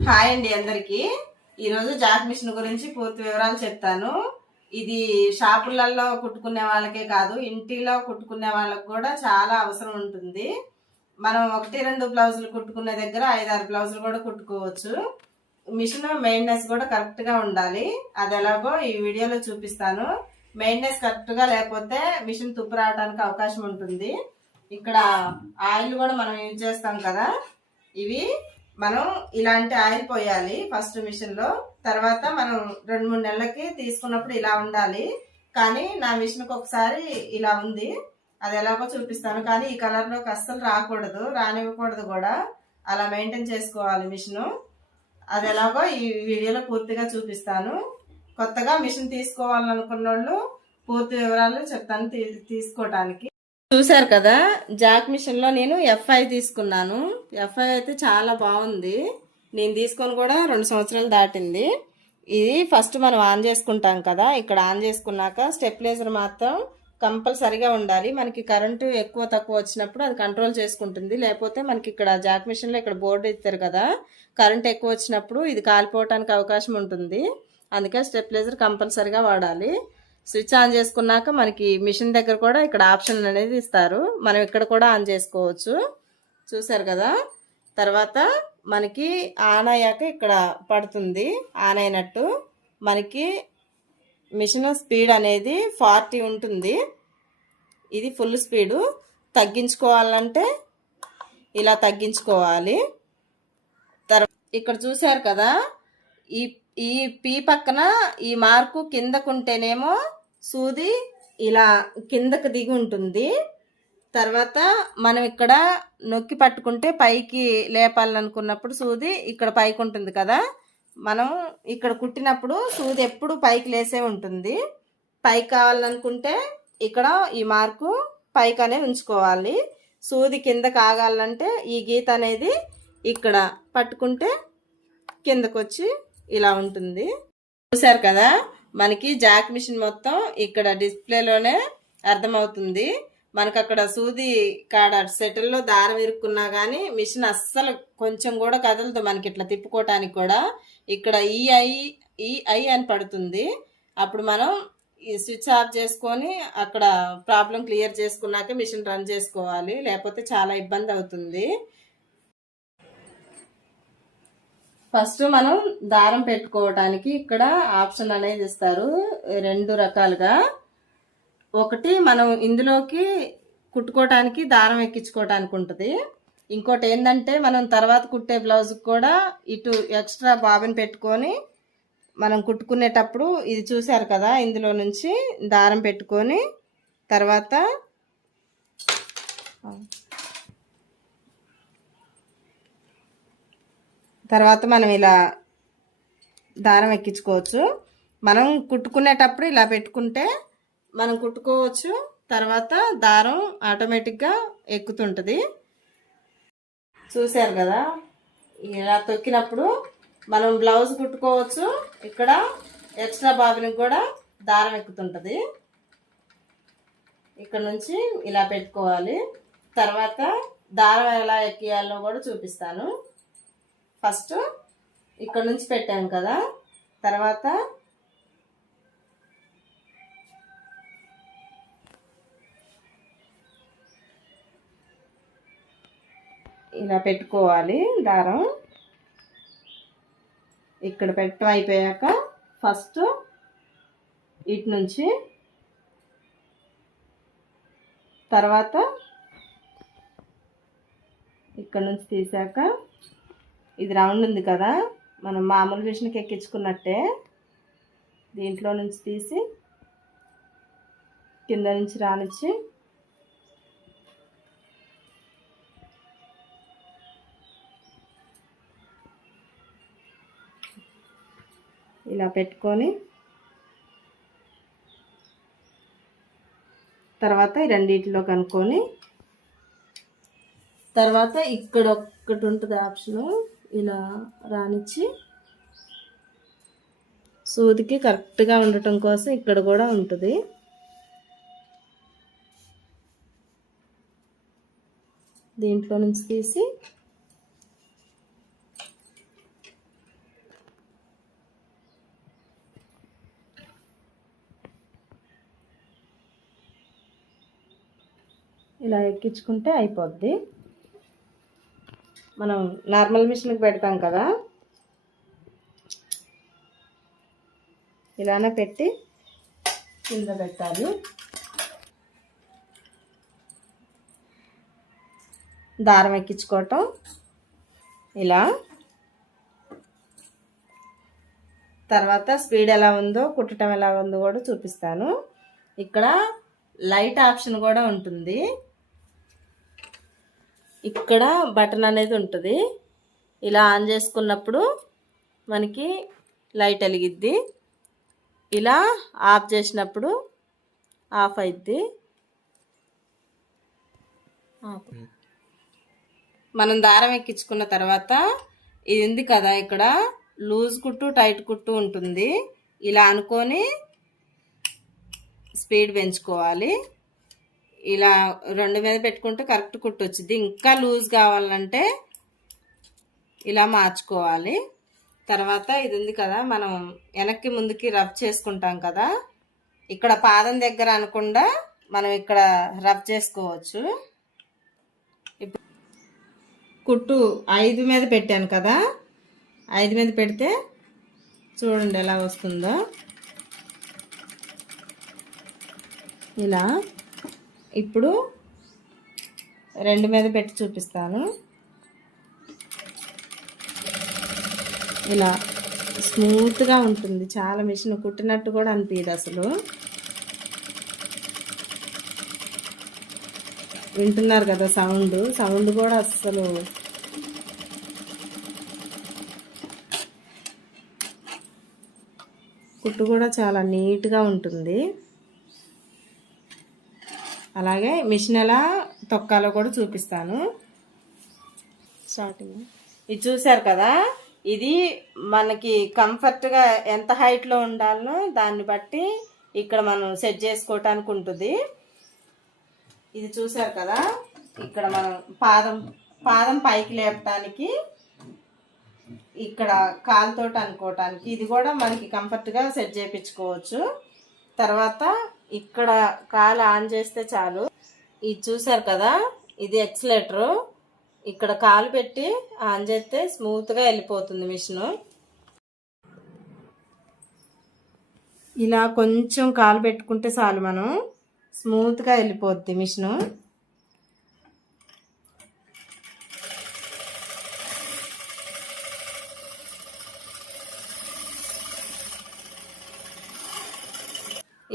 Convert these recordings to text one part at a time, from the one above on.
Hi అండి అందరికి. ఈరోజు జాక్ మిషన్ గురించి పూర్తి వివరాలు చెప్తాను. ఇది షాపులలో కుట్టుకునే వాళ్ళకే కాదు, ఇంటిలో కుట్టుకునే వాళ్ళకి కూడా చాలా అవసరం ఉంటుంది. మనం 1-2 బ్లౌజులు కుట్టుకునే దగ్గర 5-6 బ్లౌజులు కూడా కుట్టుకోవచ్చు. మిషన్ మెయింటెనెన్స్ కూడా కరెక్ట్ గా ఉండాలి. అది ఎలాగో ఈ వీడియోలో చూపిస్తాను. మెయింటెనెన్స్ కరెక్ట్ గా లేకపోతే మిషన్ తుప్పు రావడానికి అవకాశం ఉంటుంది. ఇక్కడ ఆయిల్ కూడా మనం యూజ్ చేస్తాం కదా, ఇవి మనం ఇలాంటి ఆయిల్ పోయాలి ఫస్ట్ మిషన్ లో. తర్వాత మనం 2-3 నెలలకి తీసుకున్నప్పుడు ఇలా ఉండాలి. కానీ నా మిషన్ కి ఒకసారి ఇలా ఉంది, అది ఎలాగో చూపిస్తాను. కానీ ఈ కలర్ లోకి అస్సలు రాకూడదు, రానివ్వకూడదు కూడా. అలా మెయింటైన్ చేసుకోవాలి మిషన్. అది ఎలాగో ఈ వీడియోలో పూర్తిగా చూపిస్తాను. కొత్తగా మిషన్ తీసుకోవాలనుకున్న వాళ్ళు పూర్తి వివరాలు చెప్తాను తీసుకోవటానికి. చూసారు కదా, జాక్ మిషన్ లో నేను FI తీసుకున్నాను. FI అయితే చాలా బాగుంది. నేను తీసుకొని కూడా 2 సంవత్సరాలు దాటింది. ఇది ఫస్ట్ మనం ఆన్ చేసుకుంటాం కదా, ఇక్కడ ఆన్ చేసుకున్నాక స్టెప్లైజర్ మాత్రం కంపల్సరిగా ఉండాలి. మనకి కరెంటు ఎక్కువ తక్కువ వచ్చినప్పుడు అది కంట్రోల్ చేసుకుంటుంది. లేకపోతే మనకి ఇక్కడ జాక్ మిషన్ లో ఇక్కడ బోర్డు ఇస్తారు కదా, కరెంట్ ఎక్కువ వచ్చినప్పుడు ఇది కాలిపోవటానికి అవకాశం ఉంటుంది. అందుకే స్టెప్లైజర్ కంపల్సరిగా వాడాలి. స్విచ్ ఆన్ చేసుకున్నాక మనకి మిషన్ దగ్గర కూడా ఇక్కడ ఆప్షన్ అనేది ఇస్తారు, మనం ఇక్కడ కూడా ఆన్ చేసుకోవచ్చు. చూసారు కదా. తర్వాత మనకి ఆన్ అయ్యాక ఇక్కడ పడుతుంది ఆన్ అయినట్టు. మనకి మిషన్ స్పీడ్ అనేది 40 ఉంటుంది. ఇది ఫుల్ స్పీడు. తగ్గించుకోవాలంటే ఇలా తగ్గించుకోవాలి. తర్వాత ఇక్కడ చూసారు కదా, ఈ ఈ పీ పక్కన ఈ మార్కు కిందకుంటేనేమో సూది ఇలా కిందకు దిగి ఉంటుంది. తర్వాత మనం ఇక్కడ నొక్కి పట్టుకుంటే పైకి లేపాలనుకున్నప్పుడు సూది ఇక్కడ పైకి ఉంటుంది కదా, మనం ఇక్కడ కుట్టినప్పుడు సూది ఎప్పుడు పైకి లేసే ఉంటుంది. పైకి కావాలనుకుంటే ఇక్కడ ఈ మార్కు పైకి అనేది ఉంచుకోవాలి. సూది కిందకి ఆగాలంటే ఈ గీత అనేది ఇక్కడ పట్టుకుంటే కిందకు వచ్చి ఇలా ఉంటుంది. చూసారు కదా, మనకి జాక్ మిషన్ మొత్తం ఇక్కడ డిస్ప్లేలోనే అర్థమవుతుంది. మనకు అక్కడ సూది కాడ సెటిల్లో దారం ఇరుక్కున్నా కానీ మిషన్ అస్సలు కొంచెం కూడా కదలదు. మనకి ఇట్లా తిప్పుకోవటానికి కూడా ఇక్కడ ఈ అని పడుతుంది. అప్పుడు మనం ఈ స్విచ్ ఆఫ్ చేసుకొని అక్కడ ప్రాబ్లం క్లియర్ చేసుకున్నాక మిషన్ రన్ చేసుకోవాలి, లేకపోతే చాలా ఇబ్బంది అవుతుంది. ఫస్ట్ మనం దారం పెట్టుకోవటానికి ఇక్కడ ఆప్షన్ అనేది ఇస్తారు 2 రకాలుగా. ఒకటి మనం ఇందులోకి కుట్టుకోవటానికి దారం ఎక్కించుకోవటానికి ఉంటుంది. ఇంకోటి ఏంటంటే మనం తర్వాత కుట్టే బ్లౌజ్కి కూడా ఇటు ఎక్స్ట్రా బాబిన్ పెట్టుకొని మనం కుట్టుకునేటప్పుడు ఇది చూసారు కదా, ఇందులో నుంచి దారం పెట్టుకొని తర్వాత మనం ఇలా దారం ఎక్కించుకోవచ్చు. మనం కుట్టుకునేటప్పుడు ఇలా పెట్టుకుంటే మనం కుట్టుకోవచ్చు, తర్వాత దారం ఆటోమేటిక్గా ఎక్కుతుంటుంది. చూసారు కదా, ఇలా తొక్కినప్పుడు మనం బ్లౌజ్ కుట్టుకోవచ్చు. ఇక్కడ ఎక్స్ట్రా బాబిన్కి కూడా దారం ఎక్కుతుంటుంది. ఇక్కడ నుంచి ఇలా పెట్టుకోవాలి. తర్వాత దారం ఎలా ఎక్కియాలో కూడా చూపిస్తాను. ఫస్ట్ ఇక్కడ నుంచి పెట్టాం కదా, తర్వాత ఇలా పెట్టుకోవాలి దారం. ఇక్కడ పెట్టడం అయిపోయాక ఫస్ట్ ఇటు నుంచి, తర్వాత ఇక్కడ నుంచి తీసాక ఇది రౌండ్ ఉంది కదా, మనం మామూలు మిషన్కి ఎక్కించుకున్నట్టే దీంట్లో నుంచి తీసి కింద నుంచి రానిచ్చి ఇలా పెట్టుకొని తర్వాత ఈ రెండిట్లో కనుక్కొని తర్వాత ఇక్కడ ఒక్కటి ఉంటుంది ఆప్షను, ఇలా రానిచ్చి సూదికి కరెక్ట్గా ఉండటం కోసం ఇక్కడ కూడా ఉంటుంది. దీంట్లో నుంచి తీసి ఇలా ఎక్కించుకుంటే అయిపోద్ది. మనం నార్మల్ మిషన్కి పెడతాం కదా, ఇలానే పెట్టి కింద పెట్టాలి. దారం ఎక్కించుకోవటం ఇలా. తర్వాత స్పీడ్ ఎలా ఉందో కుట్టడం ఎలా ఉందో కూడా చూపిస్తాను. ఇక్కడ లైట్ ఆప్షన్ కూడా ఉంటుంది. ఇక్కడ బటన్ అనేది ఉంటుంది. ఇలా ఆన్ చేసుకున్నప్పుడు మనకి లైట్ వెలిగిద్ది, ఇలా ఆఫ్ చేసినప్పుడు ఆఫ్ అయిద్ది. మనం దారం ఎక్కించుకున్న తర్వాత ఇది ఉంది కదా, ఇక్కడ లూజ్ కుట్టు టైట్ కుట్టు ఉంటుంది. ఇలా అనుకొని స్పీడ్ పెంచుకోవాలి. ఇలా రెండు మీద పెట్టుకుంటే కరెక్ట్ కుట్టు వచ్చింది. ఇంకా లూజ్ కావాలంటే ఇలా మార్చుకోవాలి. తర్వాత ఇది ఉంది కదా, మనం వెనక్కి ముందుకి రబ్ చేసుకుంటాం కదా, ఇక్కడ పాదం దగ్గర అనకుండా మనం ఇక్కడ రబ్ చేసుకోవచ్చు. ఇప్పుడు కుట్టు 5 మీద పెట్టాను కదా, 5 మీద పెడితే చూడండి ఎలా వస్తుందో. ఇలా ఇప్పుడు 2 మీద పెట్టి చూపిస్తాను. ఇలా స్మూత్గా ఉంటుంది, చాలా మిషన్ కుట్టినట్టు కూడా అనిపించదు అసలు. వింటున్నారు కదా సౌండ్ కూడా అసలు కుట్టు కూడా చాలా నీట్గా ఉంటుంది. అలాగే మిషన్ ఎలా తొక్కాలో కూడా చూపిస్తాను. స్టార్టింగ్ ఇది చూసారు కదా, ఇది మనకి కంఫర్ట్గా ఎంత హైట్లో ఉండాలనో దాన్ని బట్టి ఇక్కడ మనం సెట్ చేసుకోవటానికి ఉంటుంది. ఇది చూసారు కదా, ఇక్కడ మనం పాదం పైకి లేపటానికి, ఇక్కడ కాలుతోటి అనుకోవటానికి ఇది కూడా మనకి కంఫర్ట్గా సెట్ చేయించుకోవచ్చు. తర్వాత ఇక్కడ కాలు ఆన్ చేస్తే చాలు. ఇది చూసారు కదా, ఇది ఎక్సలేటరు. ఇక్కడ కాలు పెట్టి ఆన్ చేస్తే స్మూత్గా వెళ్ళిపోతుంది మిషను. ఇలా కొంచెం కాలు పెట్టుకుంటే చాలు, మనం స్మూత్గా వెళ్ళిపోద్ది మిషను.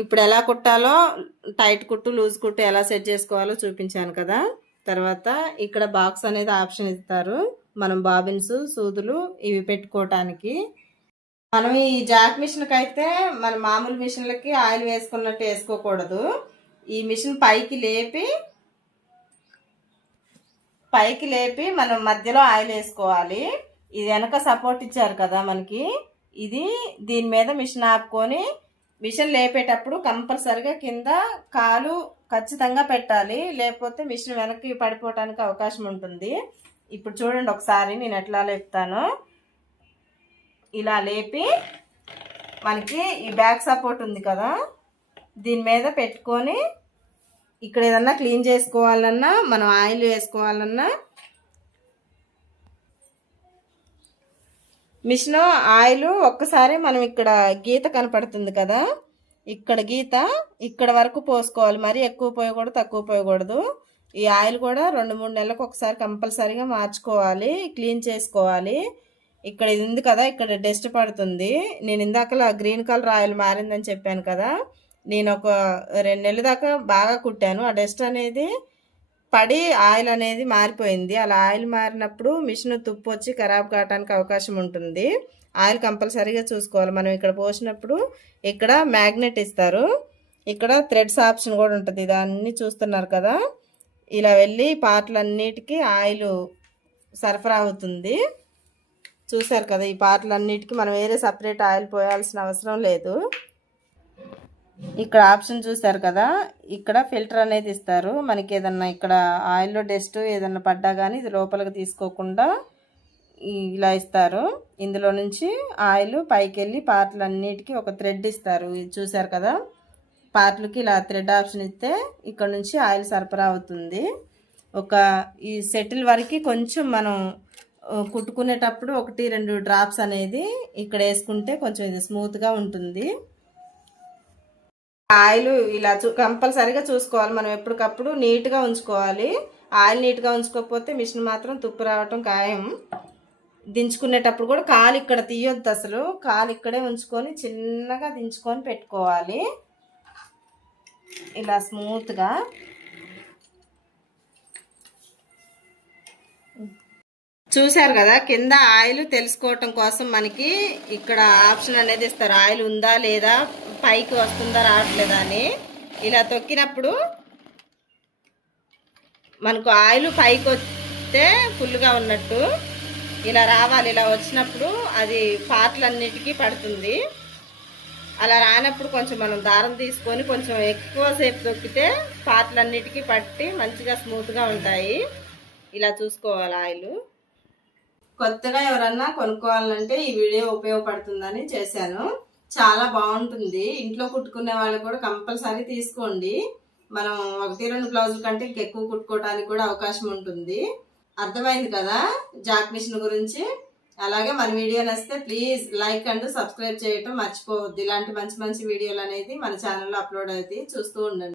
ఇప్పుడు ఎలా కుట్టాలో, టైట్ కుట్టు లూజ్ కుట్టు ఎలా సెట్ చేసుకోవాలో చూపించాను కదా. తర్వాత ఇక్కడ బాక్స్ అనేది ఆప్షన్ ఇస్తారు, మనం బాబిన్స్ సూదులు ఇవి పెట్టుకోవటానికి. మనం ఈ జాక్ మిషన్కి అయితే మన మామూలు మిషన్లకి ఆయిల్ వేసుకున్నట్టు వేసుకోకూడదు. ఈ మిషన్ పైకి లేపి మనం మధ్యలో ఆయిల్ వేసుకోవాలి. ఇది వెనక సపోర్ట్ ఇచ్చారు కదా మనకి, ఇది దీని మీద మిషన్ ఆపుకొని మిషన్ లేపేటప్పుడు కంపల్సరిగా కింద కాలు ఖచ్చితంగా పెట్టాలి, లేకపోతే మిషన్ వెనక్కి పడిపోవటానికి అవకాశం ఉంటుంది. ఇప్పుడు చూడండి ఒకసారి నేను ఎట్లా లేపుతానో. ఇలా లేపి మనకి ఈ బ్యాక్ సపోర్ట్ ఉంది కదా, దీని మీద పెట్టుకొని ఇక్కడ ఏదన్నా క్లీన్ చేసుకోవాలన్నా, మనం ఆయిల్ వేసుకోవాలన్నా, మిషన్ ఆయిల్ ఒక్కసారి మనం ఇక్కడ గీత కనపడుతుంది కదా, ఇక్కడ గీత ఇక్కడ వరకు పోసుకోవాలి. మరీ ఎక్కువ పోయకూడదు, తక్కువ పోయకూడదు. ఈ ఆయిల్ కూడా 2-3 నెలలకు ఒకసారి కంపల్సరీగా మార్చుకోవాలి, క్లీన్ చేసుకోవాలి. ఇక్కడ ఇది ఉంది కదా, ఇక్కడ డస్ట్ పడుతుంది. నేను ఇందాకలా గ్రీన్ కలర్ ఆయిల్ మారిందని చెప్పాను కదా, నేను ఒక 2 నెలల దాకా బాగా కుట్టాను. ఆ డస్ట్ అనేది పడి ఆయిల్ అనేది మారిపోయింది. అలా ఆయిల్ మారినప్పుడు మిషన్ తుప్పు వచ్చి ఖరాబ్ కావడానికి అవకాశం ఉంటుంది. ఆయిల్ కంపల్సరీగా చూసుకోవాలి. మనం ఇక్కడ పోసినప్పుడు ఇక్కడ మ్యాగ్నెట్ ఇస్తారు, ఇక్కడ థ్రెడ్స్ ఆప్షన్ కూడా ఉంటుంది. ఇదన్నీ చూస్తున్నారు కదా, ఇలా వెళ్ళి పార్ట్లన్నిటికీ ఆయిల్ సరఫరా అవుతుంది. చూసారు కదా, ఈ పార్ట్లన్నిటికీ మనం వేరే సపరేట్ ఆయిల్ పోయాల్సిన అవసరం లేదు. ఇక్కడ ఆప్షన్ చూసారు కదా, ఇక్కడ ఫిల్టర్ అనేది ఇస్తారు. మనకి ఏదన్నా ఇక్కడ ఆయిల్లో డస్ట్ ఏదన్నా పడ్డా కానీ ఇది లోపలికి తీసుకోకుండా ఇలా ఇస్తారు. ఇందులో నుంచి ఆయిల్ పైకి వెళ్ళి పార్ట్లన్నిటికీ ఒక థ్రెడ్ ఇస్తారు. ఇది చూసారు కదా, పార్ట్లకి ఇలా థ్రెడ్ ఆప్షన్ ఇస్తే ఇక్కడ నుంచి ఆయిల్ సరఫరా అవుతుంది. ఈ సెటిల్ వరకు కొంచెం మనం కుట్టుకునేటప్పుడు 1-2 డ్రాప్స్ అనేది ఇక్కడ వేసుకుంటే కొంచెం ఇది స్మూత్గా ఉంటుంది. ఆయిల్ ఇలా కంపల్సరీగా చూసుకోవాలి, మనం ఎప్పటికప్పుడు నీట్గా ఉంచుకోవాలి. ఆయిల్ నీట్గా ఉంచుకోకపోతే మిషన్ మాత్రం తుప్పు రావటం ఖాయం. దించుకునేటప్పుడు కూడా కాలు ఇక్కడ తీయొద్దు, అసలు కాలు ఇక్కడే ఉంచుకొని చిన్నగా దించుకొని పెట్టుకోవాలి ఇలా స్మూత్గా. చూశారు కదా, కింద ఆయిల్ తెలుసుకోవటం కోసం మనకి ఇక్కడ ఆప్షన్ అనేది ఇస్తారు, ఆయిల్ ఉందా లేదా, పైకి వస్తుందా రావట్లేదా అని. ఇలా తొక్కినప్పుడు మనకు ఆయిల్ పైకి వస్తే ఫుల్గా ఉన్నట్టు, ఇలా రావాలి. ఇలా వచ్చినప్పుడు అది పార్ట్లన్నిటికీ పడుతుంది. అలా రానప్పుడు కొంచెం మనం దారం తీసుకొని కొంచెం ఎక్కువసేపు తొక్కితే పార్ట్లన్నిటికీ పట్టి మంచిగా స్మూత్గా ఉంటాయి. ఇలా చూసుకోవాలి ఆయిల్. కొత్తగా ఎవరన్నా కొనుక్కోవాలంటే ఈ వీడియో ఉపయోగపడుతుందని చేశాను. చాలా బాగుంటుంది. ఇంట్లో కుట్టుకునే వాళ్ళు కూడా కంపల్సరీ తీసుకోండి. మనం 1-2 బ్లౌజుల కంటే ఇంకెక్కువ కుట్టుకోవడానికి కూడా అవకాశం ఉంటుంది. అర్థమైంది కదా జాక్ మిషన్ గురించి. అలాగే మన వీడియో నచ్చితే ప్లీజ్ లైక్ అండ్ సబ్స్క్రైబ్ చేయటం మర్చిపోవద్దు. ఇలాంటి మంచి మంచి వీడియోలు అనేది మన ఛానల్లో అప్లోడ్ అవుతాయి, చూస్తూ ఉండండి.